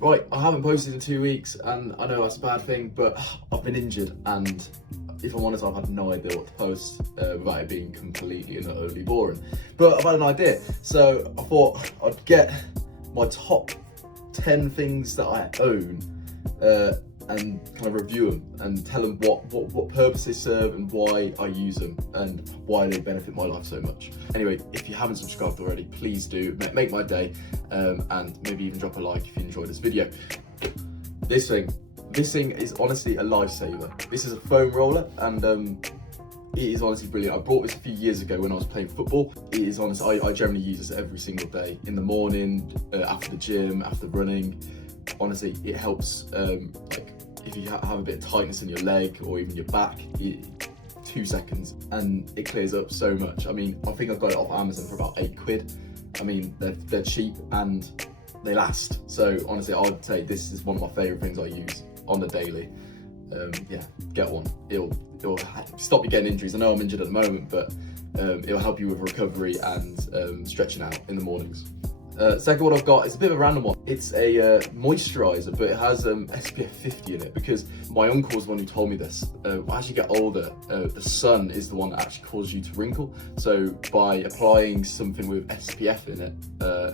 Right, I haven't posted in 2 weeks, and I know that's a bad thing, but I've been injured, and if I'm honest, I've had no idea what to post without it being completely and utterly boring. But I've had an idea, so I thought I'd get my top 10 things that I own and kind of review them and tell them what purpose they serve and why I use them and why they benefit my life so much. Anyway, if you haven't subscribed already, please do, make my day, and maybe even drop a like if you enjoyed this video. This thing is honestly a lifesaver. This is a foam roller, and it is honestly brilliant. I bought this a few years ago when I was playing football. It is honest, I generally use this every single day, in the morning, after the gym, after running. Honestly, it helps, like if you have a bit of tightness in your leg or even your back, 2 seconds and it clears up so much. I mean, I think I got it off Amazon for about £8. I mean, they're cheap and they last. So honestly, I would say this is one of my favourite things I use on the daily. Yeah, get one. It'll stop you getting injuries. I know I'm injured at the moment, but it'll help you with recovery and stretching out in the mornings. Second one I've got is a bit of a random one. It's a moisturiser, but it has SPF 50 in it, because my uncle was the one who told me this. As you get older, the sun is the one that actually causes you to wrinkle. So by applying something with SPF in it,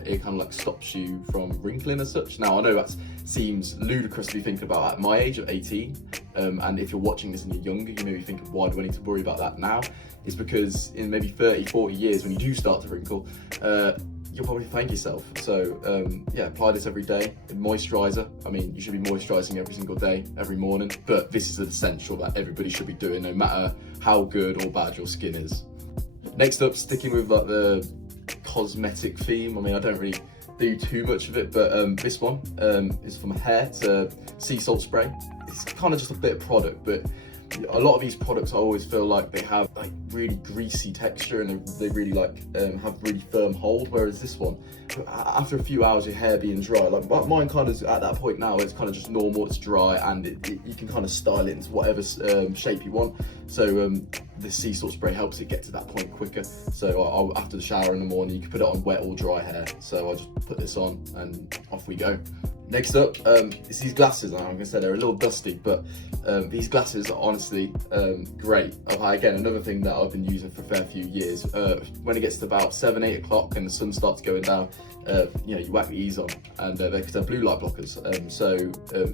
it kind of like stops you from wrinkling as such. Now I know that seems ludicrous to be thinking about at my age of 18, and if you're watching this and you're younger, you may be thinking, why do I need to worry about that now? It's because in maybe 30, 40 years, when you do start to wrinkle, you'll probably thank yourself. So yeah, apply this every day. Moisturiser, I mean, you should be moisturising every single day, every morning, but this is an essential that everybody should be doing, no matter how good or bad your skin is. Next up, sticking with like the cosmetic theme, I mean, I don't really do too much of it, but this one is from hair. It's a sea salt spray. It's kind of just a bit of product, but a lot of these products I always feel like they have like really greasy texture, and they really like have really firm hold, whereas this one, after a few hours your hair being dry, like mine kind of at that point now, it's kind of just normal, it's dry, and you can kind of style it into whatever shape you want. So the sea salt spray helps it get to that point quicker. So after the shower in the morning, you can put it on wet or dry hair. So I just put this on and off we go. Next up, it's these glasses. I'm gonna say they're a little dusty, but these glasses are honestly great. Again, another thing that I've been using for a fair few years. When it gets to about 7, 8 o'clock and the sun starts going down, you know, you whack these on, and because they're blue light blockers. So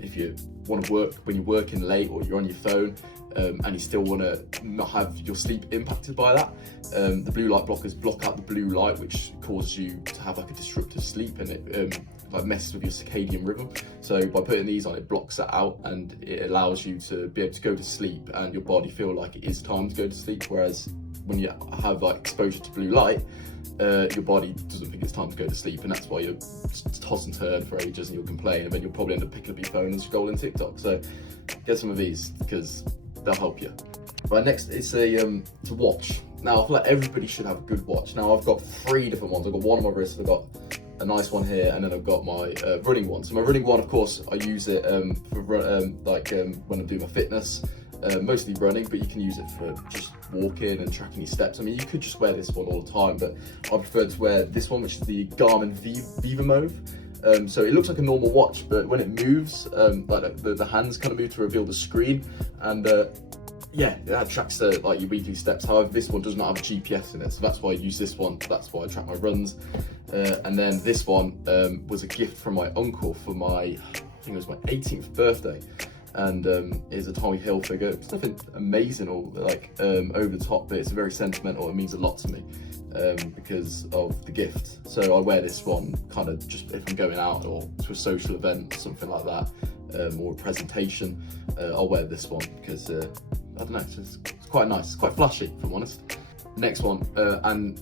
if you want to work when you're working late or you're on your phone, and you still want to not have your sleep impacted by that, the blue light blockers block out the blue light, which causes you to have like a disruptive sleep, and it like messes with your circadian rhythm. So by putting these on, it blocks that out, and it allows you to be able to go to sleep and your body feel like it is time to go to sleep. Whereas when you have like exposure to blue light, your body doesn't think it's time to go to sleep, and that's why you're toss and turn for ages and you'll complain, and then you'll probably end up picking up your phone and scrolling TikTok. So get some of these because they'll help you. Right, next it's a to watch. Now I feel like everybody should have a good watch. Now I've got 3 different ones. I've got one on my wrist, I've got a nice one here, and then I've got my running one. So my running one, of course, I use it for when I'm doing my fitness, mostly running, but you can use it for just walking and tracking your steps. I mean, you could just wear this one all the time, but I prefer to wear this one, which is the Garmin Viva Move. So it looks like a normal watch, but when it moves, like the hands kind of move to reveal the screen, and yeah, that tracks like your weekly steps. However, this one does not have a GPS in it, so that's why I use this one. That's why I track my runs. And then this one was a gift from my uncle for my, I think it was my 18th birthday, and it's a Tommy Hilfiger. It's nothing amazing or like over the top, but it's very sentimental. It means a lot to me because of the gift. So I wear this one kind of just if I'm going out or to a social event, something like that, or a presentation. I'll wear this one because I don't know, it's quite nice. It's quite flashy, if I'm honest. Next one, and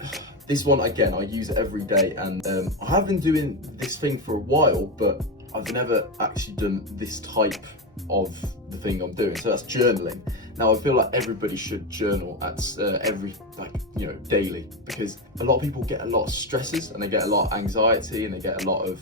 this one again, I use it every day, and I have been doing this thing for a while, but I've never actually done this type of the thing I'm doing. So that's journaling. Now I feel like everybody should journal at every, like, you know, daily, because a lot of people get a lot of stresses and they get a lot of anxiety and they get a lot of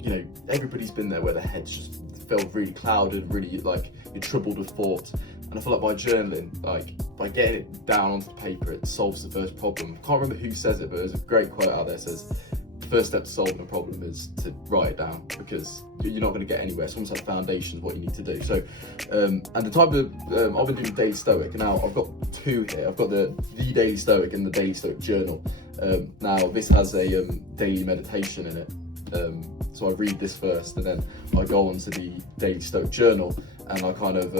you know, everybody's been there where their head's just felt really clouded, really like you're troubled with thoughts. And I feel like by journaling, like by getting it down onto the paper, it solves the first problem. I can't remember who says it, but there's a great quote out there that says, first step to solving a problem is to write it down, because you're not going to get anywhere. It's almost like foundation of what you need to do. So, and the type of, I've been doing Daily Stoic. Now I've got two here. I've got the Daily Stoic and the Daily Stoic Journal. Now this has a daily meditation in it. So I read this first, and then I go on to the Daily Stoic Journal, and I kind of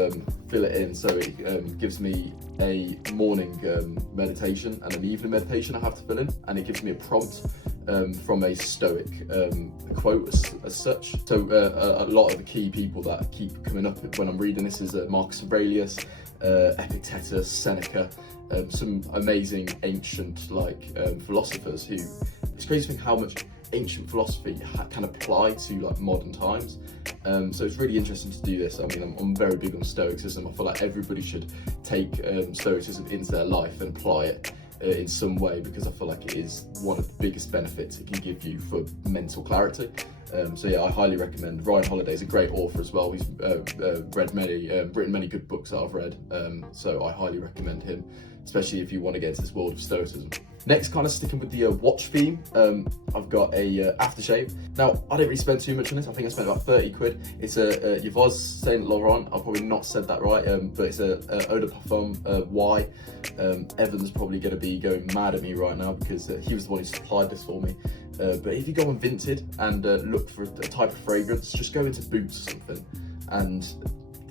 fill it in. So it gives me a morning meditation and an evening meditation I have to fill in, and it gives me a prompt from a Stoic quote as such. So a lot of the key people that keep coming up when I'm reading this is Marcus Aurelius, Epictetus, Seneca, some amazing ancient philosophers who, it's crazy to think how much ancient philosophy can apply to like modern times. So it's really interesting to do this. I mean, I'm very big on Stoicism. I feel like everybody should take Stoicism into their life and apply it in some way, because I feel like it is one of the biggest benefits it can give you for mental clarity. So yeah, I highly recommend. Ryan Holiday is a great author as well. He's written many good books that I've read. So I highly recommend him, especially if you want to get into this world of Stoicism. Next, kind of sticking with the watch theme, I've got a aftershave. Now, I didn't really spend too much on this. I think I spent about 30 quid. It's a Yves Saint Laurent. I've probably not said that right, but it's a Eau de Parfum Y. Evan's probably going to be going mad at me right now, because he was the one who supplied this for me. But if you go on Vinted and look for a type of fragrance, just go into Boots or something and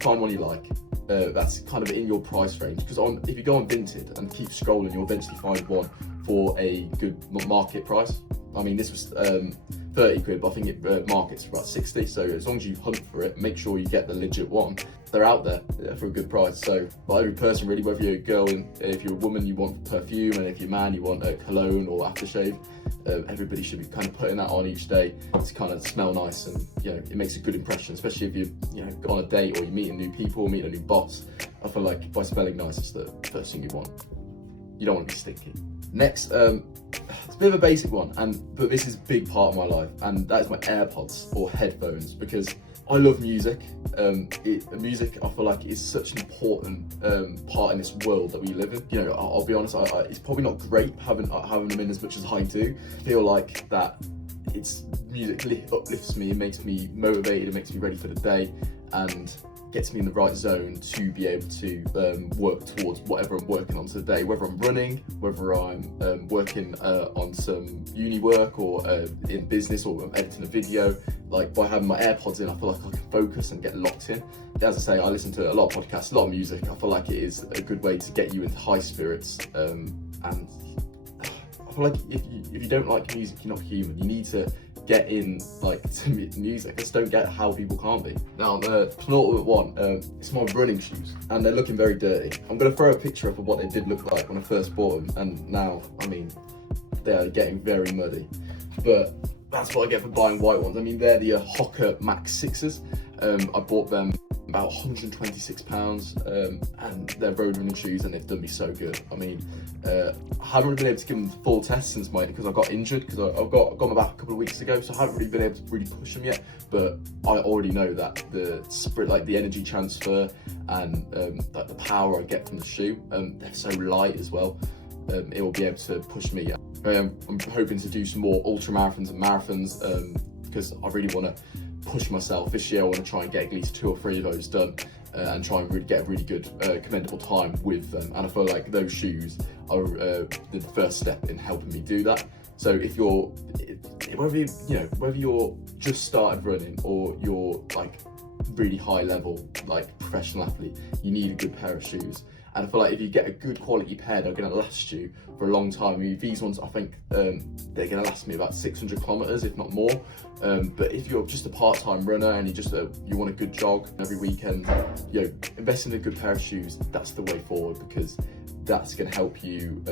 find one you like. That's kind of in your price range, because if you go on Vinted and keep scrolling, you'll eventually find one for a good market price. I mean, this was 30 quid, but I think it markets for about 60. So as long as you hunt for it, make sure you get the legit one. They're out there for a good price. So for every person really, whether you're a girl and if you're a woman, you want perfume, and if you're a man, you want a cologne or aftershave. Everybody should be kind of putting that on each day to kind of smell nice, and it makes a good impression, especially if you're on a date or you're meeting new people, meeting a new boss. I feel like by smelling nice, it's the first thing you want. You don't want to be stinky. Next, it's a bit of a basic one, but this is a big part of my life, and that is my AirPods or headphones, because I love music. Music, I feel like, is such an important part in this world that we live in. I'll be honest, it's probably not great having them in as much as I do. I feel like that music uplifts me, it makes me motivated, it makes me ready for the day, and gets me in the right zone to be able to work towards whatever I'm working on today, whether I'm running, whether I'm working on some uni work, or in business, or I'm editing a video. Like, by having my AirPods in, I feel like I can focus and get locked in. As I say, I listen to a lot of podcasts, a lot of music. I feel like it is a good way to get you into high spirits, and I feel like if you don't like music, you're not human. You need to get in to music. I just don't get how people can't be. Now, the penultimate one, it's my running shoes, and they're looking very dirty. I'm going to throw a picture up of what they did look like when I first bought them, and now, I mean, they are getting very muddy. But that's what I get for buying white ones. I mean, they're the Hoka Max 6s. I bought them about £126, and they're road running shoes, and they've done me so good. I mean, I haven't really been able to give them the full test since because I got injured, because I got my back a couple of weeks ago, so I haven't really been able to really push them yet. But I already know that the spirit, the energy transfer, and the power I get from the shoe, they're so light as well. It will be able to push me. I'm hoping to do some more ultra marathons and marathons, because I really want to push myself this year. I want to try and get at least 2 or 3 of those done, and try and really get a really good commendable time with them. And I feel like those shoes are the first step in helping me do that. So whether you're just started running, or you're really high level professional athlete, you need a good pair of shoes. And I feel like if you get a good quality pair, they're going to last you for a long time. I mean, these ones, I think they're going to last me about 600 kilometers, if not more. But if you're just a part-time runner and you want a good jog every weekend, invest in a good pair of shoes. That's the way forward, because that's going to help you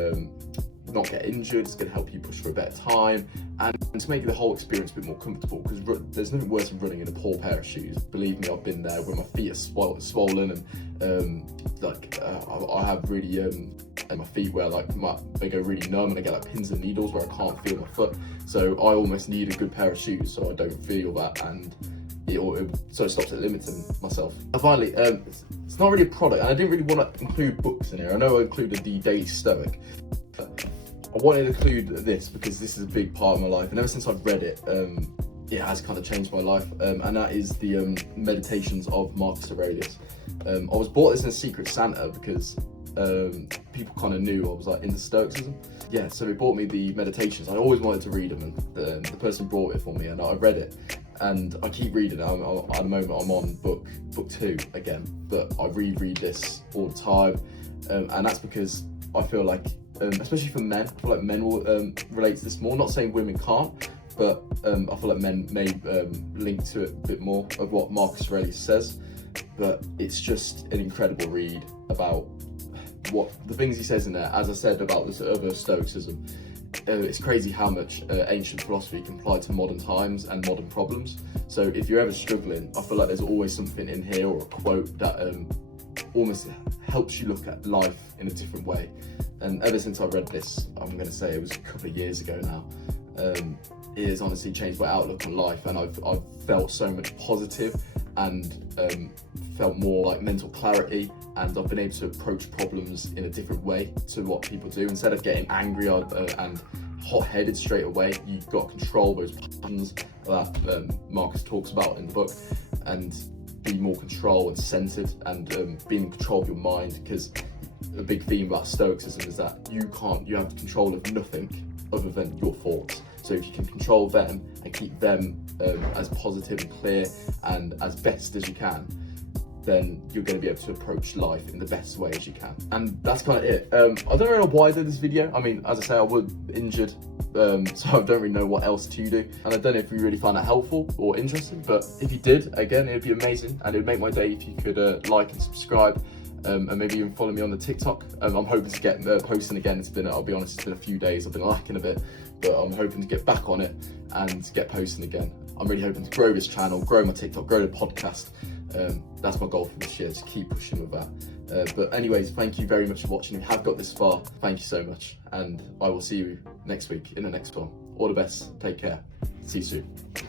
not get injured. It's going to help you push for a better time, and to make the whole experience a bit more comfortable, because there's nothing worse than running in a poor pair of shoes. Believe me, I've been there, where my feet are swollen, and I have really my feet where they go really numb, and I get pins and needles where I can't feel my foot. So I almost need a good pair of shoes so I don't feel that, and so it stops it limiting myself. And finally, it's not really a product, and I didn't really want to include books in here. I know I included the Daily Stoic. I wanted to include this because this is a big part of my life, and ever since I've read it, it has kind of changed my life, and that is the Meditations of Marcus Aurelius. I was bought this in a Secret Santa because people kind of knew I was like into Stoicism. Yeah, so they bought me the Meditations. I always wanted to read them, and the person brought it for me, and I read it, and I keep reading it. At the moment, I'm on book 2 again, but I reread this all the time, and that's because I feel like, especially for men, I feel like men will relate to this more. Not saying women can't, but I feel like men may link to it a bit more of what Marcus Aurelius says. But it's just an incredible read about what the things he says in there. As I said about this other Stoicism, it's crazy how much ancient philosophy can apply to modern times and modern problems. So if you're ever struggling, I feel like there's always something in here or a quote that almost helps you look at life in a different way. And ever since I read this, I'm going to say it was a couple of years ago now, it has honestly changed my outlook on life, and I've felt so much positive and felt more like mental clarity, and I've been able to approach problems in a different way to what people do. Instead of getting angry and hot-headed straight away, you've got to control those passions that Marcus talks about in the book, and be more control and centered, and be in control of your mind, because the big theme about Stoicism is that you have control of nothing other than your thoughts. So if you can control them and keep them as positive and clear and as best as you can, then you're going to be able to approach life in the best way as you can. And that's kind of it. I don't really know why I did this video. I mean, as I say, I was injured, so I don't really know what else to do. And I don't know if you really found that helpful or interesting, but if you did, again, it'd be amazing. And it'd make my day if you could like and subscribe. And maybe even follow me on the TikTok. I'm hoping to get posting again. I'll be honest, it's been a few days. I've been lacking a bit, but I'm hoping to get back on it and get posting again. I'm really hoping to grow this channel, grow my TikTok, grow the podcast. That's my goal for this year, to keep pushing with that. But anyways, thank you very much for watching. If you have got this far, thank you so much. And I will see you next week in the next one. All the best. Take care. See you soon.